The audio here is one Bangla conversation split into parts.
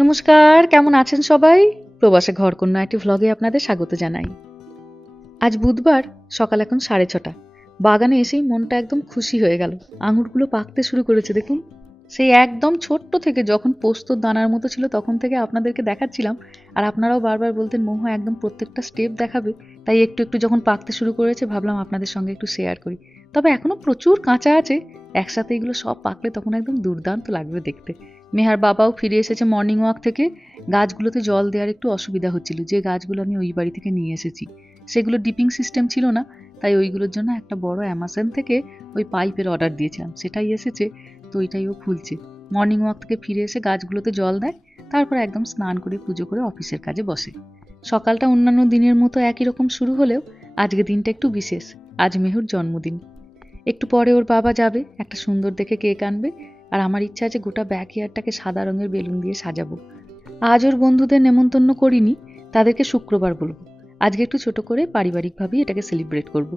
নমস্কার, কেমন আছেন সবাই? প্রবাসে ঘরকন্যা একটি ভ্লগে আপনাদের স্বাগত জানাই। আজ বুধবার, সকাল এখন 6:30। বাগানে এসেই মনটা একদম খুশি হয়ে গেল। আঙুরগুলো পাকতে শুরু করেছে দেখুন। সেই একদম ছোট্ট থেকে যখন পোস্তর দানার মতো ছিল তখন থেকে আপনাদেরকে দেখাচ্ছিলাম, আর আপনারাও বারবার বলতেন মহু একদম প্রত্যেকটা স্টেপ দেখাবে, তাই একটু একটু যখন পাকতে শুরু করেছে ভাবলাম আপনাদের সঙ্গে একটু শেয়ার করি। তবে এখনো প্রচুর কাঁচা আছে, একসাথে এগুলো সব পাকলে তখন একদম দুর্দান্ত লাগবে দেখতে। মেহার বাবাও ফিরে এসেছে মর্নিং ওয়াক থেকে। গাছগুলোতে জল দেওয়ার একটু অসুবিধা হচ্ছিল, যে গাছগুলো আমি ওই বাড়ি থেকে নিয়ে এসেছি সেগুলো ডিপিং সিস্টেম ছিল না, তাই ওইগুলোর জন্য একটা বড় অ্যামাজন থেকে ওই পাইপের অর্ডার দিয়েছিলাম, সেটাই এসেছে, তো ওইটাই ও খুলছে। মর্নিং ওয়াক থেকে ফিরে এসে গাছগুলোতে জল দেয়, তারপর একদম স্নান করে পুজো করে অফিসের কাজে বসে। সকালটা অন্যান্য দিনের মতো একই রকম শুরু হলেও আজকে দিনটা একটু বিশেষ। আজ মেহুর জন্মদিন। একটু পরে ওর বাবা যাবে, একটা সুন্দর দেখে কেক আনবে, আর আমার ইচ্ছা আছে গোটা ব্যাকইয়ার্ডটাকে সাদা রঙের বেলুন দিয়ে সাজাবো। আজ ওর বন্ধুদের নেমন্তন্ন করিনি, তাদেরকে শুক্রবার বলবো। আজকে একটু ছোট করে পারিবারিকভাবেই এটাকে সেলিব্রেট করব।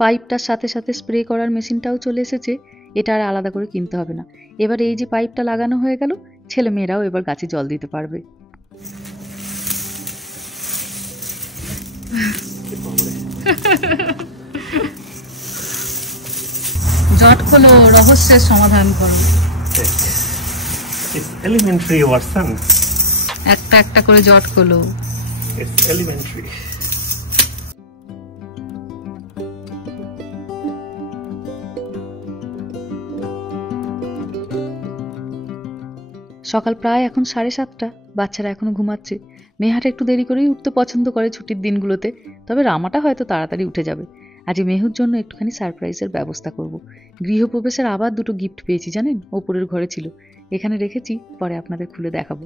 পাইপটার সাথে সাথে স্প্রে করার মেশিনটাও চলে এসেছে, এটা আর আলাদা করে কিনতে হবে না। এবার এই যে পাইপটা লাগানো হয়ে গেল, ছেলে মেয়েরাও এবার গাছে জল দিতে পারবে। জট খোলো, রহস্যের সমাধান করো। It's elementary, Watson. একটা একটা করে জট খোলো। It's elementary. সকাল প্রায় এখন 7:30, বাচ্চারা এখনো ঘুমাচ্ছে। মেহাটা একটু দেরি করেই উঠতে পছন্দ করে ছুটির দিনগুলোতে, তবে রামাটা হয়তো তাড়াতাড়ি উঠে যাবে। আজ মেহুর জন্য একটুখানি সারপ্রাইজের ব্যবস্থা করব। গৃহপ্রবেশের আবার 2টো গিফট পেয়েছি জানেন, ওপরের ঘরে ছিল, এখানে রেখেছি, পরে আপনাদের খুলে দেখাবো।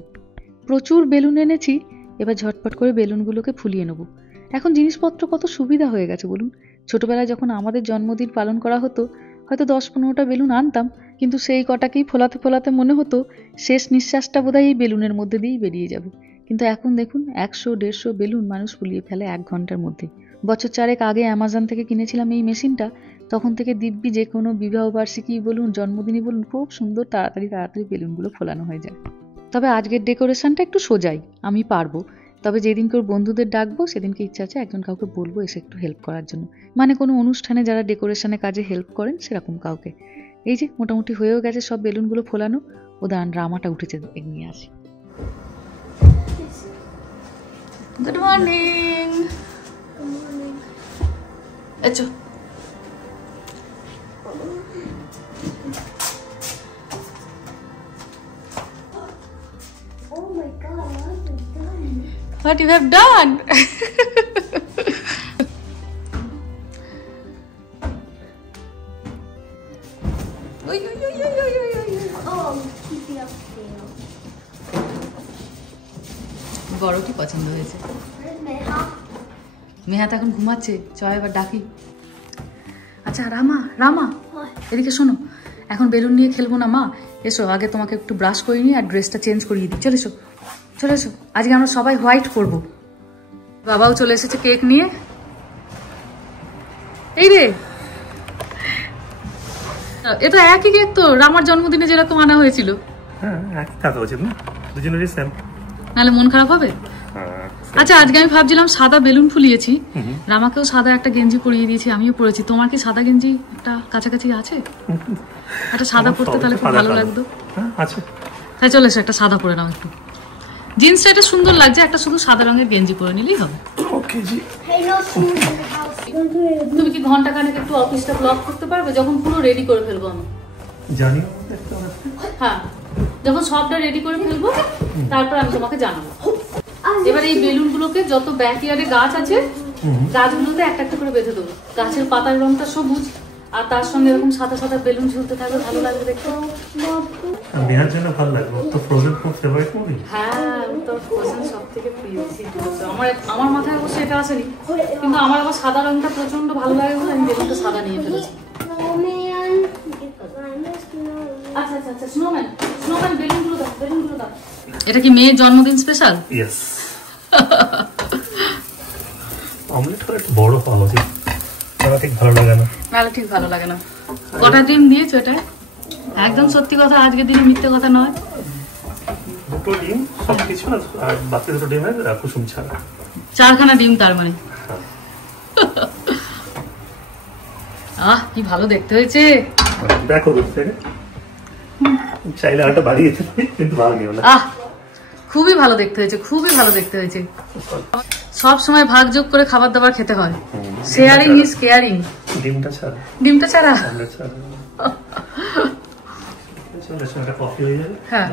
প্রচুর বেলুন এনেছি, এবার ঝটপট করে বেলুনগুলোকে ফুলিয়ে নেব। এখন জিনিসপত্র কত সুবিধা হয়ে গেছে বলুন। ছোটবেলায় যখন আমাদের জন্মদিন পালন করা হতো, হয়তো 10-15টা বেলুন আনতাম, কিন্তু সেই কটাকেই ফোলাতে ফোলাতে মনে হতো শেষ নিঃশ্বাসটা বোধহয় এই বেলুনের মধ্যে দিয়েই বেরিয়ে যাবে। কিন্তু এখন দেখুন 100-150 বেলুন মানুষ ফুলিয়ে ফেলে 1 ঘন্টার মধ্যে। বছর 4 আগে অ্যামাজন থেকে কিনেছিলাম এই মেশিনটা, তখন থেকে দিব্যি যে কোনো বিবাহবার্ষিকী বলুন, জন্মদিনই বলুন, খুব সুন্দর তাড়াতাড়ি বেলুনগুলো ফোলানো হয়ে যায়। তবে আজকের ডেকোরেশনটা একটু সোজাই, আমি পারবো। তবে যেদিনকে ওর বন্ধুদের ডাকবো সেদিনকে ইচ্ছা আছে একজন কাউকে বলবো এসে একটু হেল্প করার জন্য, মানে কোনো অনুষ্ঠানে যারা ডেকোরেশনের কাজে হেল্প করেন সেরকম কাউকে। এই যে মোটামুটি হয়েও গেছে সব বেলুনগুলো ফোলানো। ও দাঁড়ান, রামাটা উঠেছে, এগিয়ে আসি। Good morning. Echo. Oh my God, what have you done? What you have done? Oh, keep it up there. বড়টি পছন্দ হয়েছে। Where's Meha? মেহা তো এখন ঘুমাচ্ছে, চল এবার ডাকি। আচ্ছা রামা এদিকে শোনো, এখন বেলুন নিয়ে খেলবো না মা, এসো আগে তোমাকে একটু ব্রাশ করিয়ে নিই আর ড্রেসটা চেঞ্জ করিয়ে দিই। চলে এসো, আজকে আমরা সবাই হোয়াইট করবো। বাবাও চলে এসেছে কেক নিয়ে। এই রে, এটা একই কেক তো রামার জন্মদিনে যেরকম আনা হয়েছিল। হ্যাঁ, একই কাজ হয়েছে না, দুজনেরই সেম। নাহলে মন খারাপ হবে। আচ্ছা, আজকে আমি ভাবছিলাম সাদা বেলুন ফুলিয়েছি, রামাকেও সাদা একটা গেঞ্জি পরিয়ে দিয়েছি, আমিও পরেছি। তোমার কি সাদা গেঞ্জি একটা কাছাকাছি আছে? একটা সাদা পরতে তাহলে খুব ভালো লাগতো। আচ্ছা, তাই চলে এসো, একটা সাদা পরে নাও। একটু জিন্সটা এটা সুন্দর লাগছে, একটা শুধু সাদা রঙের গেঞ্জি পরে নিলেই হবে। ওকে জি। Hey, no food in the house. Don't do it. তুমি কি ঘন্টা খানেক একটু অফিসটা ব্লক করতে পারবে, যখন পুরো রেডি করে ফেলবো আমি? জানি। হ্যাঁ, যখন সবটা রেডি করে ফেলবো তারপর আমি তোমাকে জানাবো। এবার এই বেলুনগুলোকে যত ব্যাকইয়ার্ডে গাছ আছে গাছগুলোতে একটা একটা করে বেঁধে দেবো। গাছের পাতার রংটা সবুজ, আর তার সঙ্গে এরকম সাদা সাদা বেলুন ঝুলতে থাকবে, ভালো লাগবে দেখতে। নেহার জন্য ভালো লাগবে, তো ফ্রোজেন খুব ফেভারিট মুভি। হ্যাঁ, তো ফ্রোজেন সবথেকে প্রিয়। আমার মাথায় অবশ্য এটা আসেনি, কিন্তু আমার আবার সাদা রংটা প্রচন্ড ভালো লাগে বলে আমি বেলুনটা সাদা নিয়ে ফেলেছি। Snowman. আচ্ছা, স্নোম্যান বেলুনগুলো দাও। এটা কি মেয়ের জন্মদিন স্পেশাল? ইয়েস। অমলেট করে একটু বড় হওয়া উচিত, ঠিক ভালো লাগে না। ঠিক ভালো লাগে না। কটা ডিম দিয়েছো এটা? একদম সত্যি কথা, আজকের দিনে মিথ্যে কথা নয়। দুটো ডিম সবকিছু আর বাকি দুটো ডিমের কুসুম ছাড়া। 4খানা ডিম তার মানে। হ্যাঁ। কি ভালো দেখতে হয়েছে। দেখো দূর থেকে, চাইলে আরেকটা বাড়িয়ে দিতে পারি, কিন্তু ভাগিও না। খুবই ভালো দেখতে হয়েছে, খুবই ভালো দেখতে হয়েছে। সব সময় ভাগ যোগ করে খাবার দাবার খেতে হয়। Sharing is caring. ডিমটা ছাড়া। ডিমটা ছাড়া। কফি হয়ে যাবে। হ্যাঁ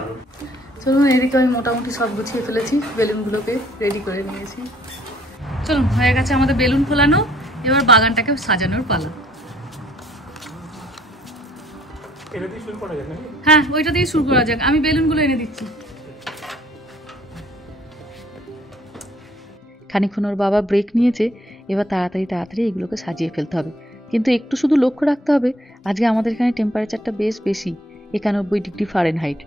চলুন, এদিকে আমি মোটামুটি সব গুছিয়ে ফেলেছি, বেলুনগুলোকে রেডি করে নিয়েছি। চলুন, হয়ে গেছে আমাদের বেলুন ফোলানো, এবার বাগানটাকে সাজানোর পালা। হ্যাঁ, ওইটা দিয়ে শুরু করা যাক। আমি বেলুনগুলো এনে দিচ্ছি। খানিকক্ষণ ওর বাবা ব্রেক নিয়েছে, এবার তাড়াতাড়ি এগুলোকে সাজিয়ে ফেলতে হবে। কিন্তু একটু শুধু লক্ষ্য রাখতে হবে, আজকে আমাদের এখানে টেম্পারেচারটা বেশ বেশি, 91 ডিগ্রি ফারেনহাইট,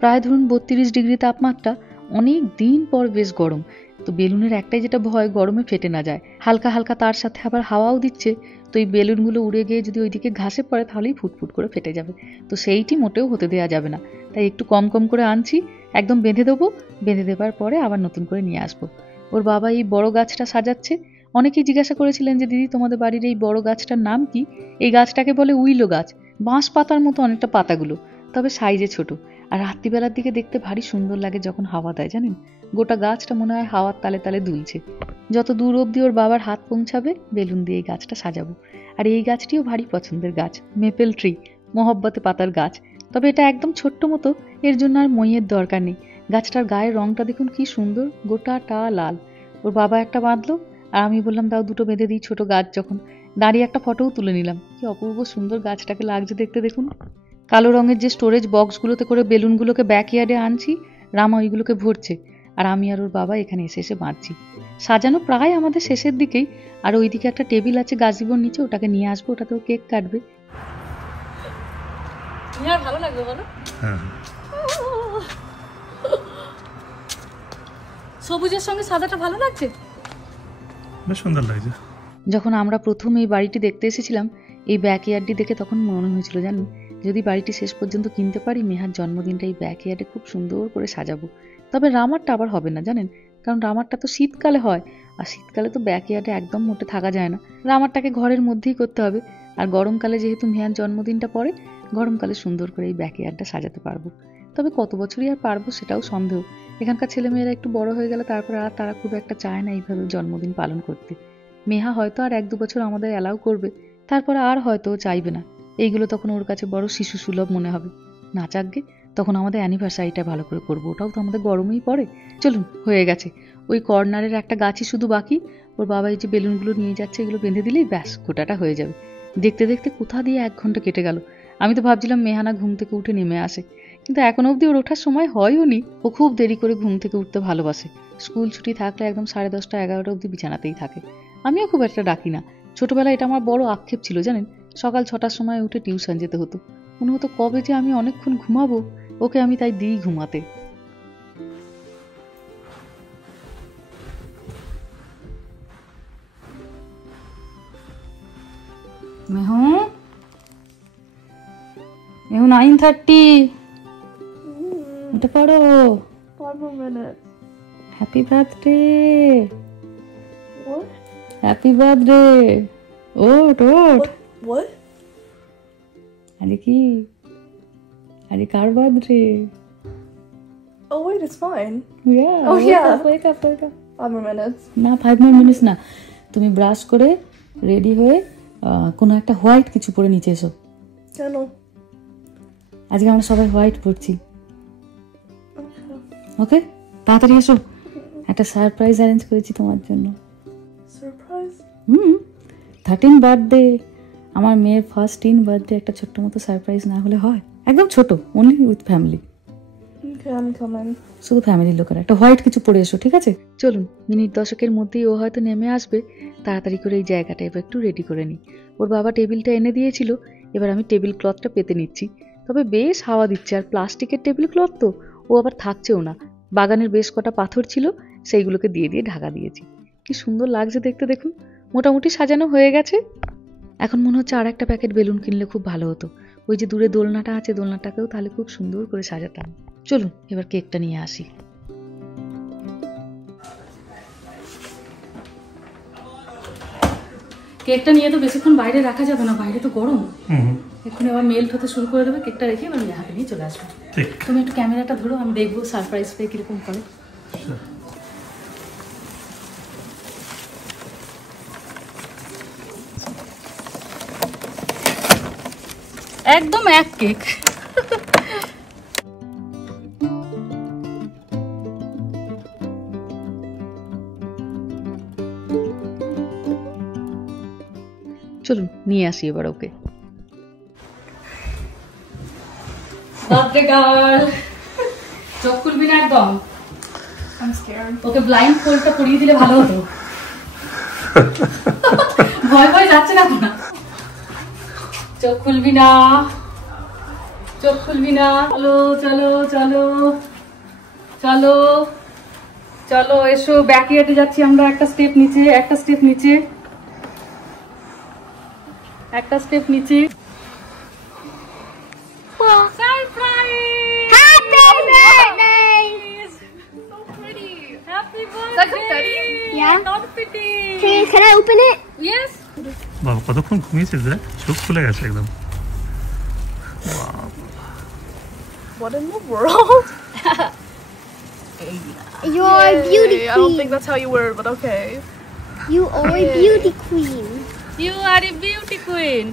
প্রায় ধরুন 32 ডিগ্রি তাপমাত্রা। অনেক দিন পর বেশ গরম। তো বেলুনের একটাই যেটা ভয়, গরমে ফেটে না যায়। হালকা হালকা তার সাথে আবার হাওয়াও দিচ্ছে, তো এই বেলুনগুলো উড়ে গিয়ে যদি ওইদিকে ঘাসে পড়ে তাহলেই ফুটফুট করে ফেটে যাবে। তো সেইটি মোটেও হতে দেওয়া যাবে না, তাই একটু কম কম করে আনছি, একদম বেঁধে দেবো। বেঁধে দেবার পরে আবার নতুন করে নিয়ে আসবো। ওর বাবা এই বড় গাছটা সাজাচ্ছে। অনেকেই জিজ্ঞাসা করেছিলেন যে দিদি তোমাদের বাড়ির এই বড় গাছটার নাম কি? এই গাছটাকে বলে উইলো গাছ। বাঁশ পাতার মতো অনেকটা পাতাগুলো, তবে সাইজে ছোট। আর রাত্রিবেলার দিকে দেখতে ভারী সুন্দর লাগে যখন হাওয়া দেয়, জানেন? গোটা গাছটা মনে হয় হাওয়ার তালে তালে দুলছে। যত দূর অবধি ওর বাবার হাত পৌঁছাবে বেলুন দিয়ে এই গাছটা সাজাবো। আর এই গাছটিও ভারী পছন্দের গাছ, মেপেল ট্রি, মহব্বতে পাতার গাছ। তবে এটা একদম ছোট্ট মতো, এর জন্য আর মইয়ের দরকার নেই। গাছটার গায়ের রংটা দেখুন কি সুন্দর, গোটাটা লাল। ওর বাবা একটা বাঁধলো, আর আমি বললাম দাও দুটো বেঁধে দিই। ছোট গাছ যখন, দাঁড়িয়ে একটা ফটোও তুলে নিলাম। কি অপূর্ব সুন্দর গাছটাকে লাগছে দেখতে, দেখুন। কালো রঙের যে স্টোরেজ বক্সগুলোতে করে বেলুনগুলোকে ব্যাকইয়ার্ডে আনছি, রামা ওইগুলোকে ভরছে, আর আমি আর ওর বাবা এখানে এসে এসে বাঁধছি। সাজানো প্রায় আমাদের শেষের দিকেই। আর ওইদিকে একটা টেবিল আছে গাজিবোর নিচে, ওটাকে নিয়ে আসবো, ওটাতেও কেক কাটবে। ভালো লাগবে বলো? সবুজের সঙ্গে সাদাটা ভালো লাগছে, বেশ সুন্দর লাগছে। যখন আমরা প্রথম এই বাড়িটি দেখতে এসেছিলাম, এই ব্যাকইয়ার্ডটি দেখে তখন মনে হয়েছিল জানেন, যদি বাড়িটি শেষ পর্যন্ত কিনতে পারি, মেহার জন্মদিনটা এই ব্যাকইয়ার্ডে খুব সুন্দর করে সাজাবো। তবে রামারটা আবার হবে না জানেন, কারণ রামারটা তো শীতকালে হয়, আর শীতকালে তো ব্যাকইয়ার্ডে একদম মোটে থাকা যায় না। রামারটাকে ঘরের মধ্যেই করতে হবে। আর গরমকালে যেহেতু মেহার জন্মদিনটা পড়ে, গরমকালে সুন্দর করে এই ব্যাকইয়ার্ডটা সাজাতে পারবো। তবে কত বছরই আর পারবো সেটাও সন্দেহ। এখানকার ছেলেমেয়েরা একটু বড় হয়ে গেলে তারপর আর তারা খুব একটা চায় না এইভাবে জন্মদিন পালন করতে। মেহা হয়তো আর 1-2 বছর আমাদের অ্যালাউ করবে, তারপরে আর হয়তো চাইবে না। এইগুলো তখন ওর কাছে বড় শিশু সুলভ মনে হবে। না চাকগে, তখন আমাদের অ্যানিভার্সারিটা ভালো করে করবো, ওটাও তো আমাদের গরমেই পড়ে। চলুন, হয়ে গেছে। ওই কর্নারের একটা গাছই শুধু বাকি। ওর বাবা এই যে বেলুনগুলো নিয়ে যাচ্ছে, এগুলো বেঁধে দিলেই ব্যাস গোটাটা হয়ে যাবে। দেখতে দেখতে কোথা দিয়ে 1 ঘন্টা কেটে গেল। আমি তো ভাবছিলাম মেহানা ঘুম থেকে উঠে নেমে আসে, কিন্তু এখন অবধি ওর ওঠার সময় হয়ও নি। ও খুব দেরি করে ঘুম থেকে উঠতে ভালোবাসে। স্কুল ছুটি থাকলে একদম 10:30, 11টা অবধি বিছানাতেই থাকে। আমিও খুব একটা ডাকি না। ছোটবেলায় এটা আমার বড় আক্ষেপ ছিল জানেন, সকাল 6টার সময় উঠে টিউশন যেতে হতো। মনে হতো কবে যে আমি অনেকক্ষণ ঘুমাবো, ওকে আমি তাই দিই ঘুমাতে। মেহু 9:30, উঠে পড়ো। 5 more minutes. Happy birthday, What? Happy birthday. ওঠ ওঠ। What? আরে কি, আরে কার birthday? Oh wait, it's fine. Yeah, Oh, yeah. wake up. 5 more minutes. না, 5 more minutes না। তুমি ব্রাশ করে রেডি হয়ে কোনো একটা হোয়াইট কিছু পরে নিচে এসো। কেন? আজকে আমরা সবাই হোয়াইট পরছি। ওকে, তাড়াতাড়ি এসো, একটা সারপ্রাইজ অ্যারেঞ্জ করেছি তোমার জন্য। Surprise? 13 বার্থডে, আমার মেয়ের ফার্স্ট 3 বার্থডে, একটা ছোট্ট মতো সারপ্রাইজ না হলে হয়? একদম ছোট, only with family. Okay, I'm coming. শুধু ফ্যামিলির লোকেরা। একটা হোয়াইট কিছু পরে এসো, ঠিক আছে? চলুন, মিনিট 10-এর মধ্যেই ও হয়তো নেমে আসবে। তাড়াতাড়ি করে এই জায়গাটা এবার একটু রেডি করে নিই। ওর বাবা টেবিলটা এনে দিয়েছিল, এবার আমি টেবিল ক্লথটা পেতে নিচ্ছি। তবে বেশ হাওয়া দিচ্ছে, আর প্লাস্টিকের টেবিল ক্লথ তো, ও আবার থাকছেও না। বাগানের বেশ কটা পাথর ছিল, সেইগুলোকে দিয়ে দিয়ে ঢাকা দিয়েছি। কি সুন্দর লাগছে দেখতে, দেখুন। মোটামুটি সাজানো হয়ে গেছে। এখন মনে হচ্ছে আর একটা প্যাকেট বেলুন কিনলে খুব ভালো হতো। ওই যে দূরে দোলনাটা আছে, দোলনাটাকেও তাহলে খুব সুন্দর করে সাজাতাম। চলুন এবার কেকটা নিয়ে আসি। কেকটা নিয়ে তো বেশিক্ষণ বাইরে রাখা যাবে না, বাইরে তো গরম। এখন আবার মেল্ট হতে শুরু করে দেবে, কেকটা রেখে এবার হাতে নিয়ে চলে আসবো। তুমি একটু ক্যামেরাটা ধরো, আমি দেখবো সারপ্রাইজ পেয়ে কিরকম করে। একদম এক কেক। চলুন নিয়ে আসি এবার ওকে। বার্থডে গার্ল, চোখ খুলবি না একদম। I'm scared. ওকে ব্লাইন্ড ফোল্ডটা পরিয়ে দিলে ভালো হতো। ভয় ভয় যাচ্ছে না না, চোখ খুলবি না, চোখ খুলবি না। চলো চলো চলো চলো চলো এসো, ব্যাকইয়ার্ডে যাচ্ছি আমরা। একটা স্টেপ নিচে, একটা স্টেপ নিচে, একটা স্টেপ নিচে। Surprise! Happy birthday! So pretty. Happy that birthday! confetti? Yeah. Confetti! Can I open it? Yes. বাবা কতক্ষণ ঘুমিয়েছিস রে, চোখ খুলে গেছে একদম। What in the world? You're a beauty Yay, I don't think queen. that's how you were, but okay. You are a beauty queen. You are a beauty queen.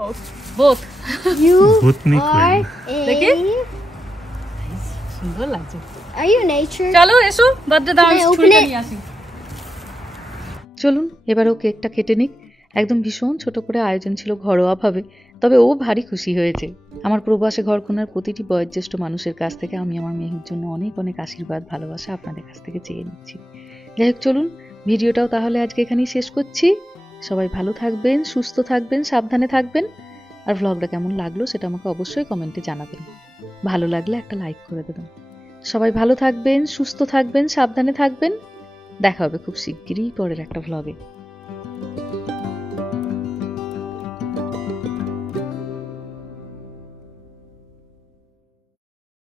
Oh, Both. You Bhutni are Dekhi? a... সুন্দর লাগছে। Are you nature? চলো এসো, বার্থডে দাও, Can I open ছুরিটা it? নিয়ে আসি। চলুন এবার ও কেকটা কেটে নিক। একদম ভীষণ ছোট করে আয়োজন ছিল ঘরোয়াভাবে, তবে ও ভারী খুশি হয়েছে। আমার প্রবাসে ঘরকন্যার প্রতিটি বয়োজ্যেষ্ঠ মানুষের কাছ থেকে আমি আমার মেয়ের জন্য অনেক অনেক আশীর্বাদ, ভালোবাসা আপনাদের কাছ থেকে চেয়ে নিচ্ছি। যাই হোক, চলুন ভিডিওটাও তাহলে আজকে এখানেই শেষ করছি। সবাই ভালো থাকবেন, সুস্থ থাকবেন, সাবধানে থাকবেন। আর ভ্লগটা কেমন লাগলো সেটা আমাকে অবশ্যই কমেন্টে জানাবেন। ভালো লাগলে একটা লাইক করে দেবেন। সবাই ভালো থাকবেন, সুস্থ থাকবেন, সাবধানে থাকবেন। দেখা হবে খুব শিগগিরই পরের একটা ভ্লগে।